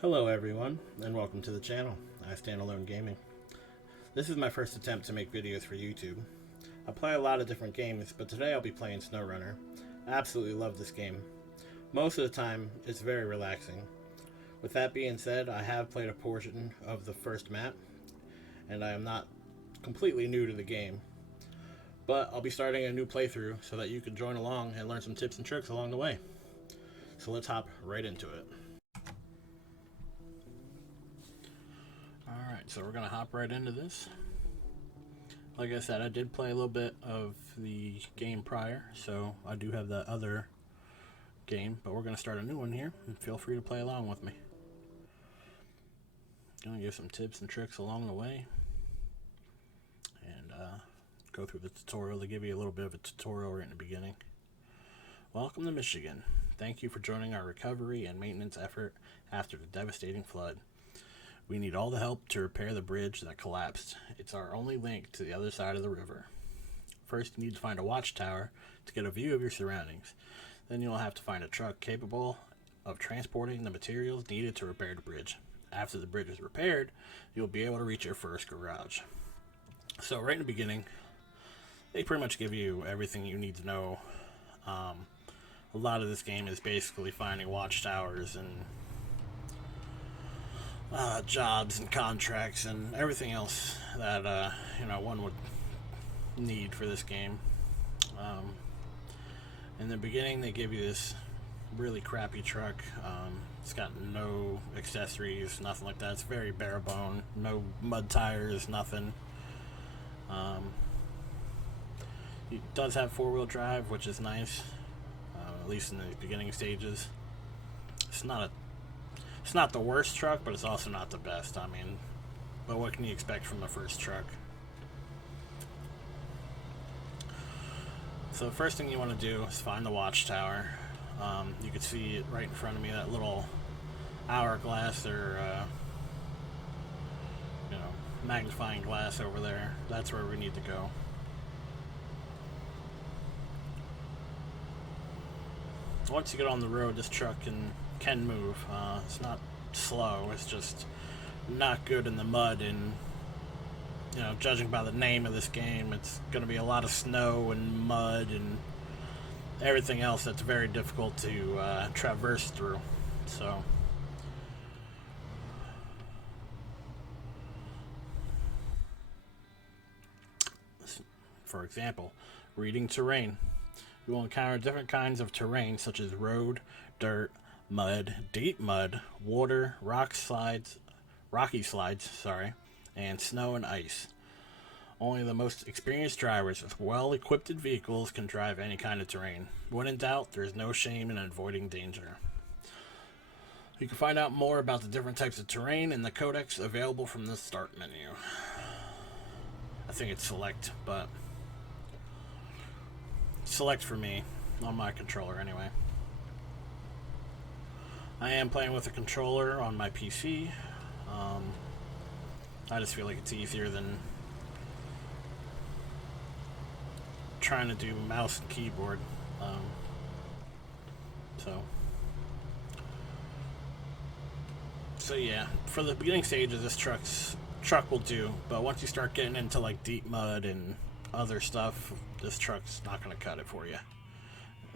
Hello everyone, and welcome to the channel. I Stand Alone Gaming. This is my first attempt to make videos for YouTube. I play a lot of different games, but today I'll be playing SnowRunner. I absolutely love this game. Most of the time, it's very relaxing. With that being said, I have played a portion of the first map, and I am not completely new to the game. But I'll be starting a new playthrough so that you can join along and learn some tips and tricks along the way. So let's hop right into it. Alright, so we're going to hop right into this. Like I said, I did play a little bit of the game prior, so I do have that other game, but we're going to start a new one here, and feel free to play along with me. Going to give some tips and tricks along the way, and go through the tutorial to give you a little bit of a tutorial right in the beginning. Welcome to Michigan. Thank you for joining our recovery and maintenance effort after the devastating flood. We need all the help to repair the bridge that collapsed. It's our only link to the other side of the river. First, you need to find a watchtower to get a view of your surroundings. Then you'll have to find a truck capable of transporting the materials needed to repair the bridge. After the bridge is repaired, you'll be able to reach your first garage. So right in the beginning, they pretty much give you everything you need to know. A lot of this game is basically finding watchtowers and jobs and contracts and everything else that one would need for this game. In the beginning, they give you this really crappy truck. It's got no accessories, nothing like that. It's very bare bone. No mud tires, nothing. It does have four-wheel drive, which is nice, at least in the beginning stages. It's not the worst truck, but it's also not the best. I mean, but what can you expect from the first truck? So the first thing you want to do is find the watchtower. You can see it right in front of me, that little hourglass or magnifying glass over there. That's where we need to go. Once you get on the road, this truck can move. It's not slow, it's just not good in the mud, and judging by the name of this game, it's going to be a lot of snow and mud and everything else that's very difficult to traverse through. So for example, reading terrain. You will encounter different kinds of terrain such as road, dirt, mud, deep mud, water, rocky slides, and snow and ice. Only the most experienced drivers with well-equipped vehicles can drive any kind of terrain. When in doubt, there is no shame in avoiding danger. You can find out more about the different types of terrain in the codex available from the start menu. I think it's select, but select for me on my controller anyway. I am playing with a controller on my PC. I just feel like it's easier than trying to do mouse and keyboard. So yeah, for the beginning stages, this truck will do, but once you start getting into like deep mud and other stuff, this truck's not going to cut it for you.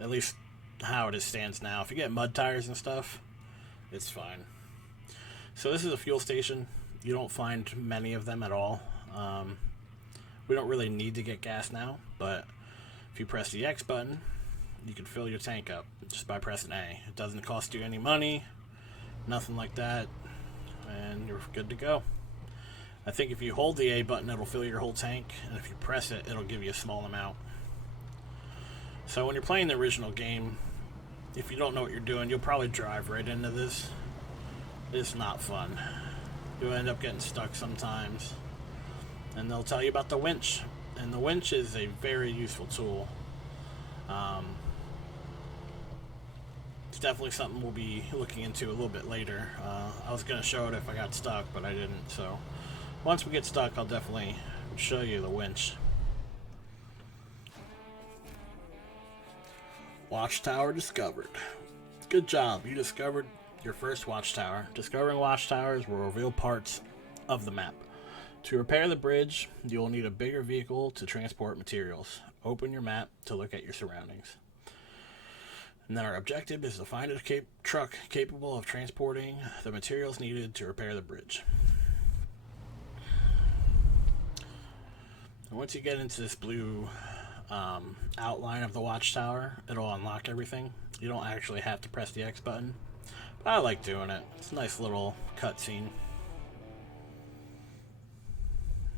At least how it stands now. If you get mud tires and stuff, it's fine. So this is a fuel station. You don't find many of them at all. We don't really need to get gas now, but if you press the X button, you can fill your tank up just by pressing A. It doesn't cost you any money, nothing like that, and you're good to go. I think if you hold the A button, it'll fill your whole tank, and if you press it, it'll give you a small amount. So when you're playing the original game, if you don't know what you're doing, you'll probably drive right into this. It's not fun. You'll end up getting stuck sometimes. And they'll tell you about the winch. And the winch is a very useful tool. It's definitely something we'll be looking into a little bit later. I was going to show it if I got stuck, but I didn't. So once we get stuck, I'll definitely show you the winch. Watchtower discovered. Good job. You discovered your first watchtower. Discovering watchtowers will reveal parts of the map. To repair the bridge, you will need a bigger vehicle to transport materials. Open your map to look at your surroundings. And then our objective is to find a truck capable of transporting the materials needed to repair the bridge. And once you get into this blue outline of the watchtower, it'll unlock everything. You don't actually have to press the X button, but I like doing it. It's a nice little cutscene.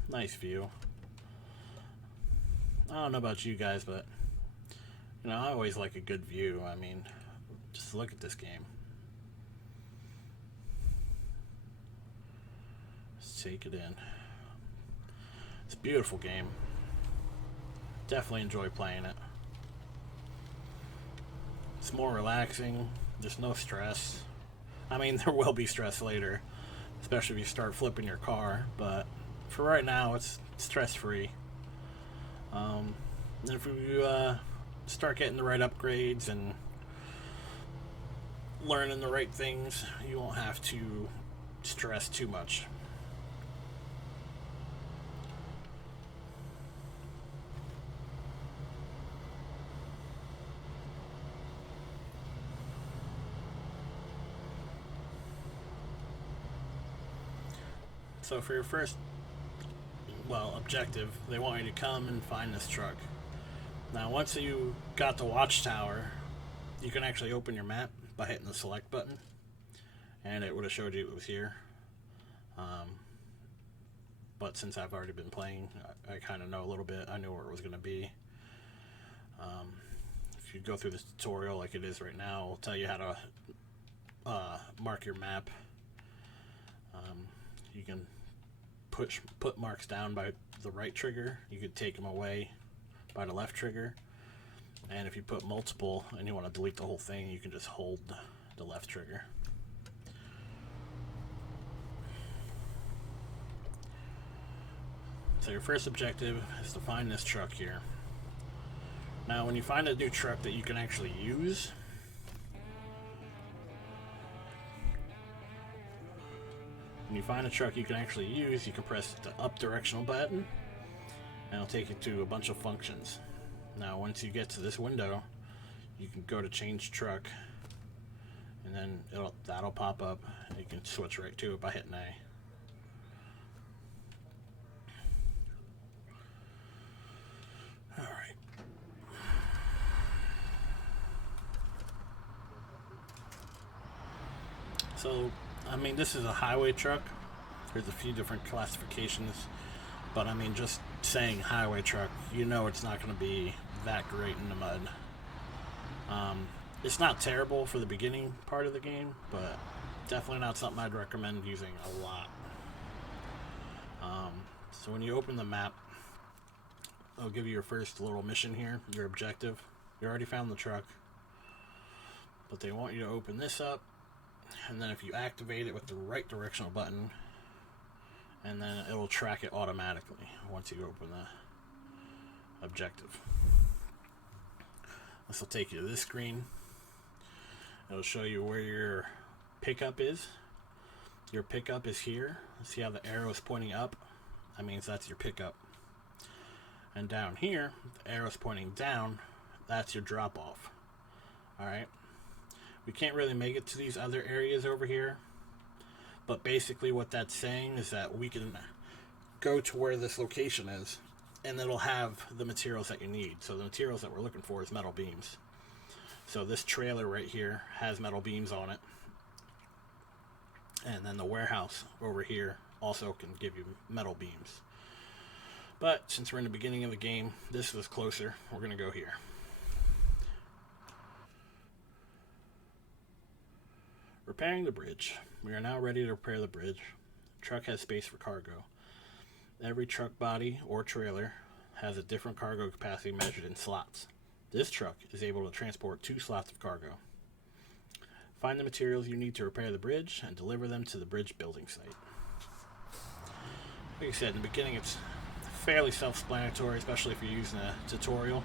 Nice view. I don't know about you guys, but you know, I always like a good view. I mean, just look at this game. Let's take it in. It's a beautiful game. Definitely enjoy playing it. It's more relaxing. There's no stress. I mean, there will be stress later, especially if you start flipping your car, but for right now, it's stress-free. And if you start getting the right upgrades and learning the right things, you won't have to stress too much. So for your first, objective, they want you to come and find this truck. Now, once you got the watchtower, you can actually open your map by hitting the select button, and it would have showed you it was here. But since I've already been playing, I kind of know a little bit. I knew where it was going to be. If you go through this tutorial like it is right now, it'll tell you how to mark your map. You can put marks down by the right trigger. You could take them away by the left trigger. And if you put multiple and you want to delete the whole thing, you can just hold the left trigger. So your first objective is to find this truck here. Now, when you find a new truck that you can actually use, you can press the up directional button, and it'll take you to a bunch of functions. Now, once you get to this window, you can go to change truck, and then that'll pop up, and you can switch right to it by hitting A. Alright. So, I mean, this is a highway truck. There's a few different classifications, but I mean, just saying highway truck, you know it's not going to be that great in the mud. It's not terrible for the beginning part of the game, but definitely not something I'd recommend using a lot. So when you open the map, I'll give you your first little mission here, your objective. You already found the truck, but they want you to open this up, and then if you activate it with the right directional button, and then it'll track it automatically once you open the objective. This will take you to this screen. It'll show you where your pickup is. Your pickup is here. See how the arrow is pointing up? That means that's your pickup. And down here, the arrow's pointing down. That's your drop off. Alright? We can't really make it to these other areas over here, but basically what that's saying is that we can go to where this location is, and it'll have the materials that you need. So the materials that we're looking for is metal beams. So this trailer right here has metal beams on it, and then the warehouse over here also can give you metal beams. But since we're in the beginning of the game, this was closer. We're going to go here. Repairing the bridge. We are now ready to repair the bridge. The truck has space for cargo. Every truck body or trailer has a different cargo capacity measured in slots. This truck is able to transport 2 slots of cargo. Find the materials you need to repair the bridge and deliver them to the bridge building site. Like I said, in the beginning it's fairly self-explanatory, especially if you're using a tutorial.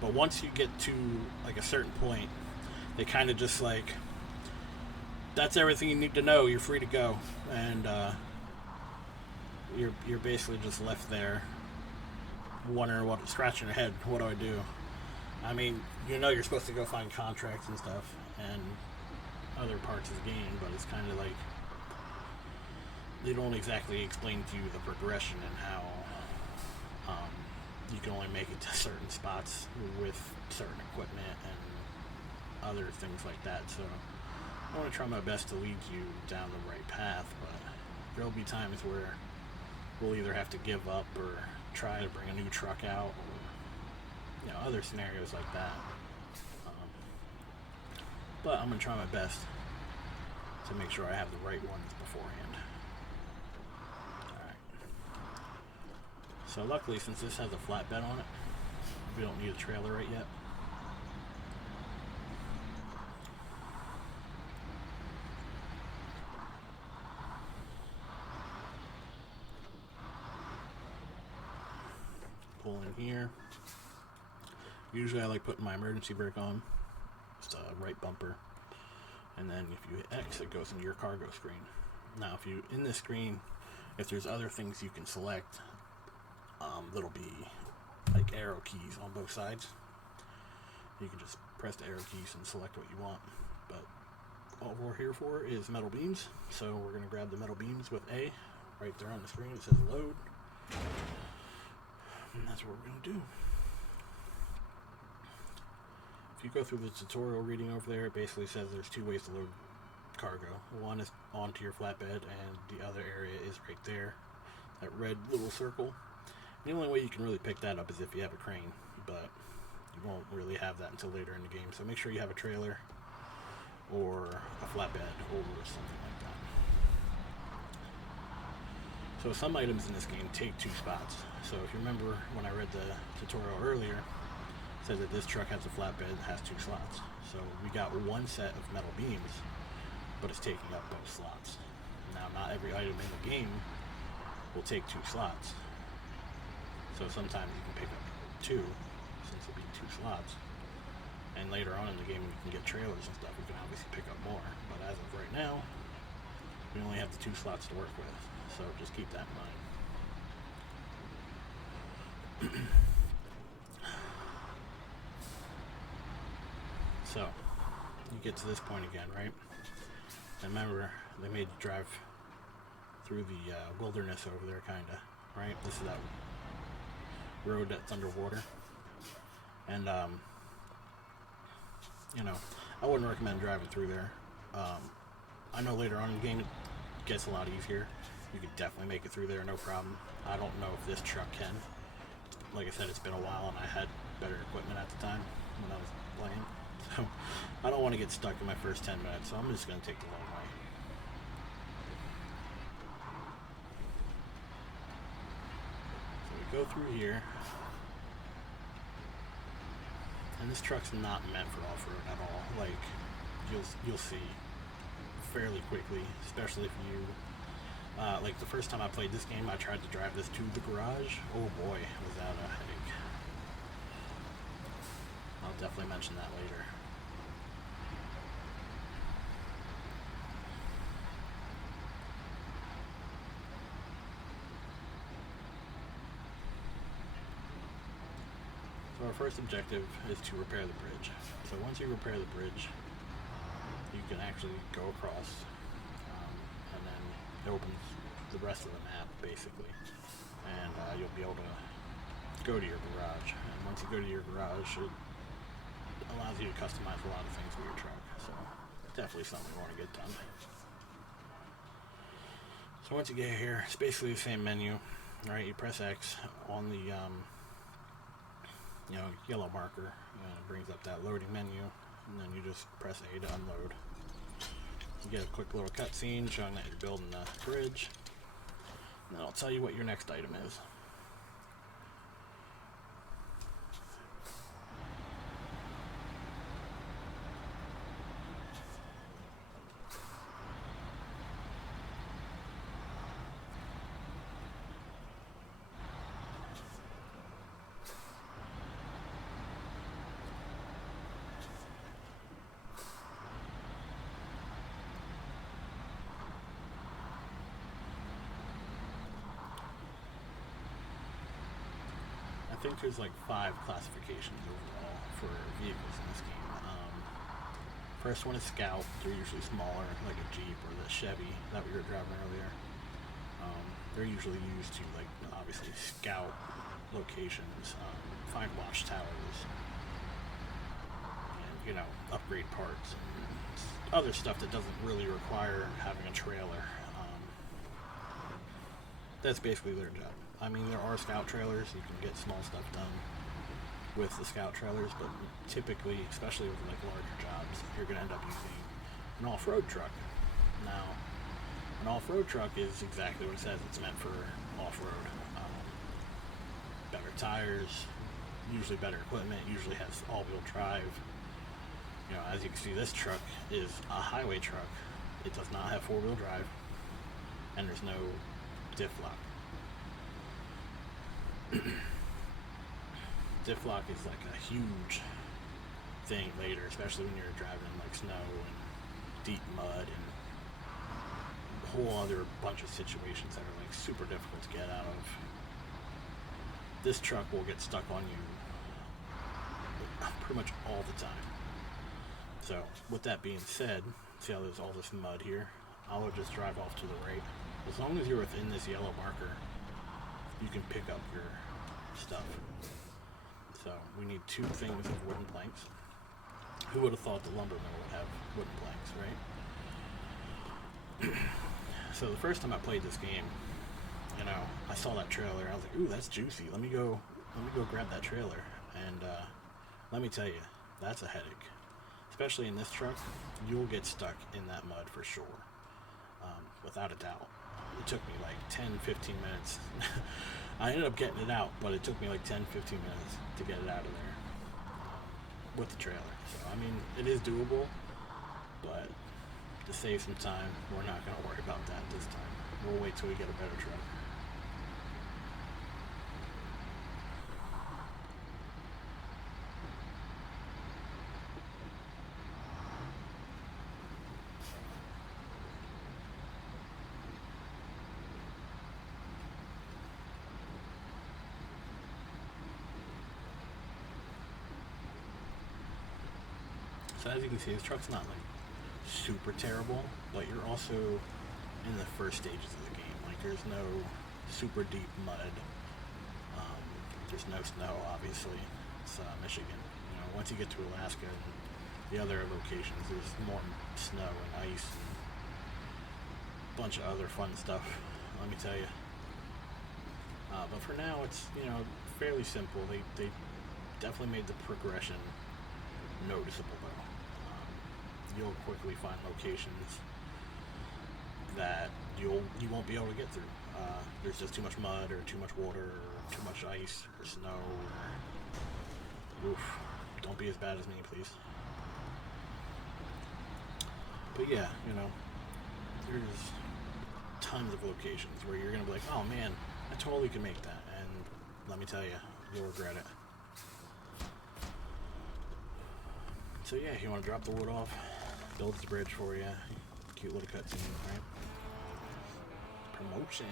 But once you get to like a certain point, they kind of just like, that's everything you need to know. You're free to go, and you're basically just left there, wondering scratching your head. What do I do? I mean, you're supposed to go find contracts and stuff and other parts of the game, but it's kind of like they don't exactly explain to you the progression and how you can only make it to certain spots with certain equipment and other things like that. So I want to try my best to lead you down the right path, but there'll be times where we'll either have to give up or try to bring a new truck out, or other scenarios like that. But I'm going to try my best to make sure I have the right ones beforehand. Alright. So luckily, since this has a flatbed on it, we don't need a trailer right yet. Pull in here. Usually I like putting my emergency brake on. Just a right bumper. And then if you hit X, it goes into your cargo screen. Now, in this screen, if there's other things you can select, there'll be like arrow keys on both sides. You can just press the arrow keys and select what you want. But all we're here for is metal beams. So we're going to grab the metal beams with A. Right there on the screen, it says load. And that's what we're going to do. If you go through the tutorial reading over there, it basically says there's two ways to load cargo. One is onto your flatbed, and the other area is right there, that red little circle. The only way you can really pick that up is if you have a crane, but you won't really have that until later in the game. So make sure you have a trailer or a flatbed or something like that. So some items in this game take 2 spots. So if you remember when I read the tutorial earlier, it says that this truck has a flatbed that has 2 slots. So we got one set of metal beams, but it's taking up both slots. Now, not every item in the game will take 2 slots. So sometimes you can pick up 2, since it'll be 2 slots. And later on in the game, when you can get trailers and stuff, you can obviously pick up more. But as of right now, we only have the 2 slots to work with. So just keep that in mind. So, you get to this point again, right? And remember, they made you drive through the wilderness over there, kinda, right? This is that road that's underwater. And, I wouldn't recommend driving through there. I know later on in the game it gets a lot easier. You could definitely make it through there, no problem. I don't know if this truck can. Like I said, it's been a while and I had better equipment at the time when I was playing. So I don't want to get stuck in my first 10 minutes, so I'm just going to take the long way. So we go through here. And this truck's not meant for off-road at all. Like, you'll see fairly quickly, especially if you... like the first time I played this game, I tried to drive this to the garage. Oh boy, was that a headache. I'll definitely mention that later. So our first objective is to repair the bridge. So once you repair the bridge, you can actually go across, and then it opens the rest of the map, basically. And you'll be able to go to your garage. And once you go to your garage, it allows you to customize a lot of things for your truck. So it's definitely something we want to get done. So once you get here, it's basically the same menu. Alright, you press X on the yellow marker, and it brings up that loading menu, and then you just press A to unload. You get a quick little cutscene showing that you're building the bridge, and then I'll tell you what your next item is. think there's like 5 classifications overall for vehicles in this game. First one is Scout. They're usually smaller, like a Jeep or the Chevy that we were driving earlier. They're usually used to, like, obviously scout locations, find watchtowers, and, you know, upgrade parts and other stuff that doesn't really require having a trailer. That's basically their job. I mean, there are scout trailers. You can get small stuff done with the scout trailers, but typically, especially with like larger jobs, you're going to end up using an off-road truck. Now, an off-road truck is exactly what it says. It's meant for off-road. Better tires, usually better equipment, usually has all-wheel drive. You know, as you can see, this truck is a highway truck. It does not have four-wheel drive, and there's no diff lock. Diff lock is like a huge thing later, especially when you're driving in like snow and deep mud and a whole other bunch of situations that are like super difficult to get out of. This truck will get stuck on you pretty much all the time. So with that being said, see how there's all this mud here? I would just drive off to the right. As long as you're within this yellow marker, you can pick up your stuff. So we need 2 things of wooden planks. Who would have thought the lumber mill would have wooden planks, right? So the first time I played this game, you know, I saw that trailer. I was like, "Ooh, that's juicy. Let me go grab that trailer." And let me tell you, that's a headache. Especially in this truck, you'll get stuck in that mud for sure, without a doubt. It took me like 10-15 minutes. I ended up getting it out, but it took me like 10-15 minutes to get it out of there with the trailer. So, I mean, it is doable, but to save some time, we're not going to worry about that this time. We'll wait till we get a better truck. So as you can see, this truck's not like super terrible, but you're also in the first stages of the game. Like there's no super deep mud. There's no snow, obviously. It's Michigan. You know, once you get to Alaska and the other locations, there's more snow and ice and a bunch of other fun stuff. Let me tell you. But for now, it's, you know, fairly simple. They definitely made the progression noticeable though. You'll quickly find locations that you won't be able to get through. There's just too much mud or too much water or too much ice or snow. Oof, don't be as bad as me, please. But yeah, you know, there's tons of locations where you're gonna be like, oh man, I totally can make that, and let me tell you, you'll regret it. So yeah, you want to drop the wood off, builds the bridge for you. Cute little cutscene, right? Promotion.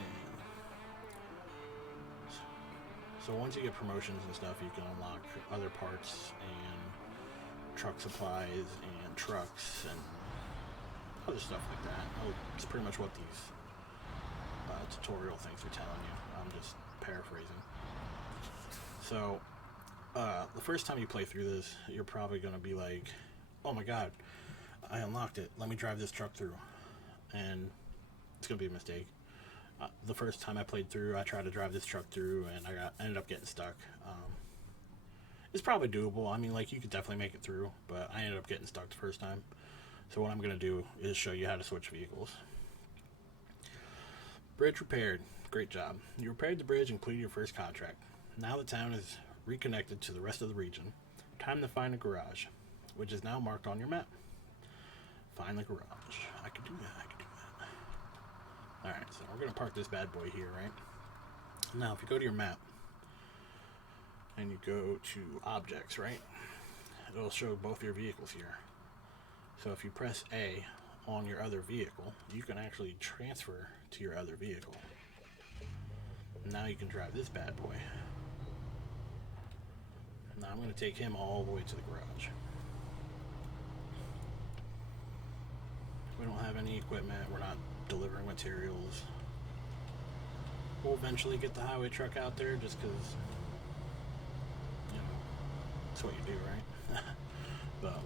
So once you get promotions and stuff, you can unlock other parts and truck supplies and trucks and other stuff like that. It's pretty much what these tutorial things are telling you. I'm just paraphrasing. So the first time you play through this, you're probably going to be like, oh my god, I unlocked it. Let me drive this truck through. And it's going to be a mistake. The first time I played through, I tried to drive this truck through, and I ended up getting stuck. It's probably doable. I mean, like, you could definitely make it through, but I ended up getting stuck the first time. So what I'm going to do is show you how to switch vehicles. Bridge repaired. Great job. You repaired the bridge and completed your first contract. Now the town is reconnected to the rest of the region. Time to find a garage, which is now marked on your map. Find the garage. I could do that. Alright, so we're going to park this bad boy here, right? Now, if you go to your map, and you go to objects, right? It'll show both your vehicles here. So if you press A on your other vehicle, you can actually transfer to your other vehicle. Now you can drive this bad boy. Now I'm going to take him all the way to the garage. We don't have any equipment. We're not delivering materials. We'll eventually get the highway truck out there just because, you know, that's what you do, right? But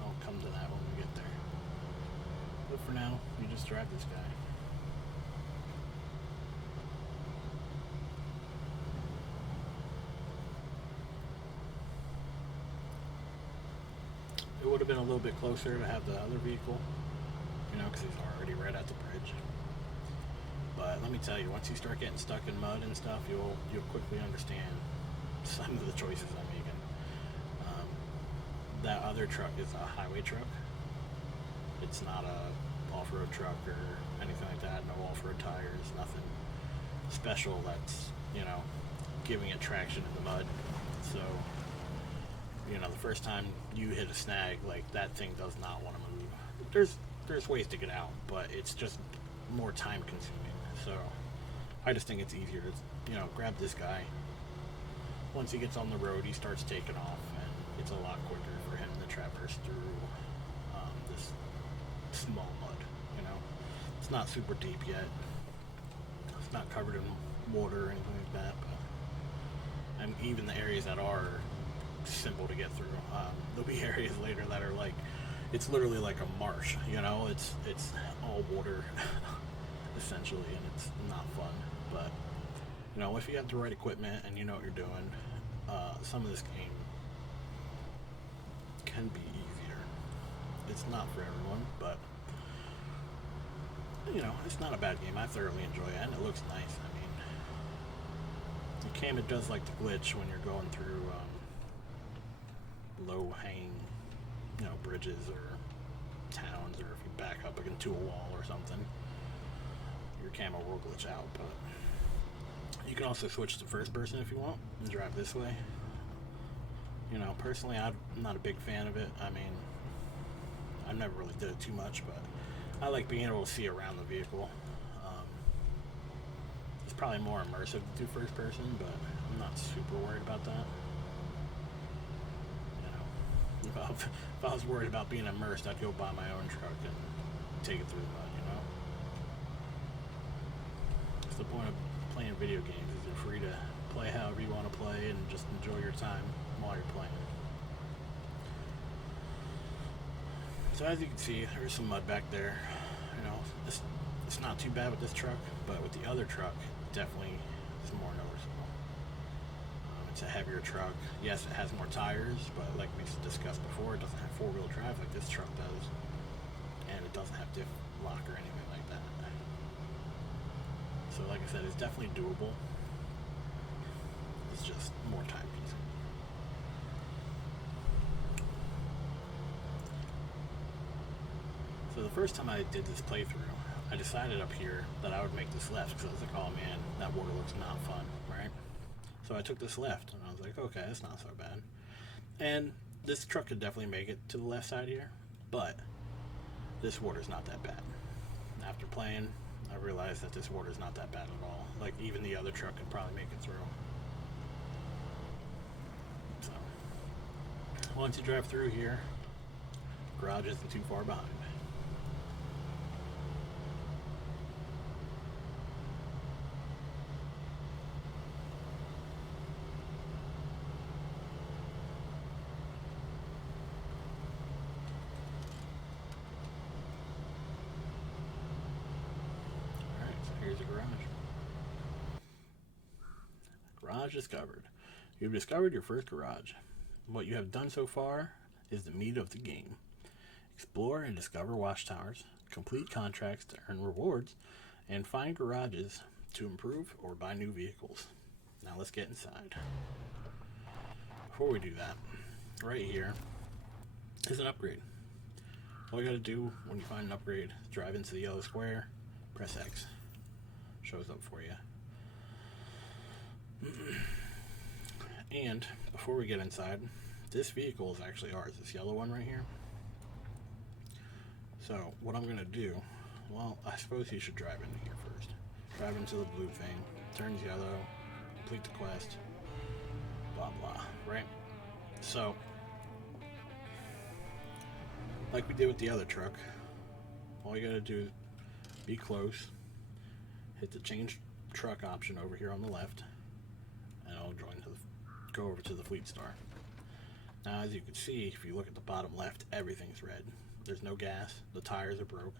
I'll come to that when we get there. But for now, you just drive this guy. It would have been a little bit closer to have the other vehicle, you know, because he's already right at the bridge. But let me tell you, once you start getting stuck in mud and stuff, you'll quickly understand some of the choices I'm making. That other truck is a highway truck. It's not a off-road truck or anything like that. No off-road tires, nothing special that's, you know, giving it traction in the mud. So, you know, the first time you hit a snag, like, that thing does not want to move. There's ways to get out, but it's just more time consuming. So I just think it's easier to, you know, grab this guy. Once he gets on the road, he starts taking off, and it's a lot quicker for him to traverse through this small mud, you know. It's not super deep yet. It's not covered in water or anything like that, but and even the areas that are simple to get through, there'll be areas later that are like, it's literally like a marsh, you know. It's all water essentially, and it's not fun. But you know, if you have the right equipment and you know what you're doing, some of this game can be easier. It's not for everyone, but you know, it's not a bad game. I thoroughly enjoy it, and it looks nice. I mean, the game, it does like the glitch when you're going through low-hanging, you know, bridges or towns, or if you back up into a wall or something, your camo will glitch out. But you can also switch to first person if you want and drive this way. You know, personally, I'm not a big fan of it. I mean, I never really did it too much, but I like being able to see around the vehicle. It's probably more immersive to do first person, but I'm not super worried about that. You know, if I was worried about being immersed, I'd go buy my own truck and take it through the mud, you know? It's the point of playing video games, is you're free to play however you want to play and just enjoy your time while you're playing. So as you can see, there's some mud back there. You know, it's not too bad with this truck, but with the other truck, definitely is more noticeable. It's a heavier truck. Yes, it has more tires, but like we discussed before, it doesn't have four-wheel drive like this truck does, and it doesn't have diff lock or anything like that. So like I said, it's definitely doable. It's just more time consuming. So the first time I did this playthrough, I decided up here that I would make this left, because I was like, oh man, that water looks not fun, right? So I took this left, and I was like, okay, that's not so bad. And this truck could definitely make it to the left side here, but this water's not that bad. After playing, I realized that this water's not that bad at all. Like, even the other truck could probably make it through. So, once you drive through here, garage isn't too far behind. Here's a garage. Garage discovered. You've discovered your first garage. What you have done so far is the meat of the game. Explore and discover watchtowers, complete contracts to earn rewards, and find garages to improve or buy new vehicles. Now let's get inside. Before we do that, right here is an upgrade. All you gotta do when you find an upgrade, drive into the yellow square, press X. Shows up for you. And before we get inside, this vehicle is actually ours, this yellow one right here. So what I'm gonna do, well, I suppose you should drive into here first. Drive into the blue thing, turns yellow, complete the quest, blah blah, right? So, like we did with the other truck, all you gotta do is be close, hit the change truck option over here on the left, and it'll go over to the Fleet Star. Now, as you can see, if you look at the bottom left, everything's red. There's no gas, the tires are broke,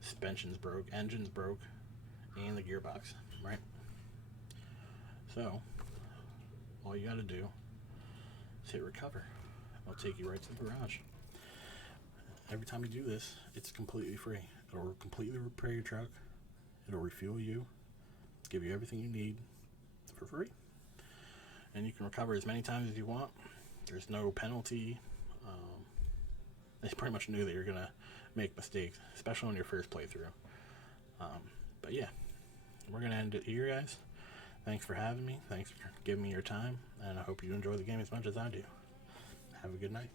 suspension's broke, engine's broke, and the gearbox, right? So, all you gotta do is hit recover. It'll take you right to the garage. Every time you do this, it's completely free. It'll completely repair your truck. It'll refuel you, give you everything you need for free. And you can recover as many times as you want. There's no penalty. They pretty much knew that you're going to make mistakes, especially on your first playthrough. But yeah, we're going to end it here, guys. Thanks for having me. Thanks for giving me your time. And I hope you enjoy the game as much as I do. Have a good night.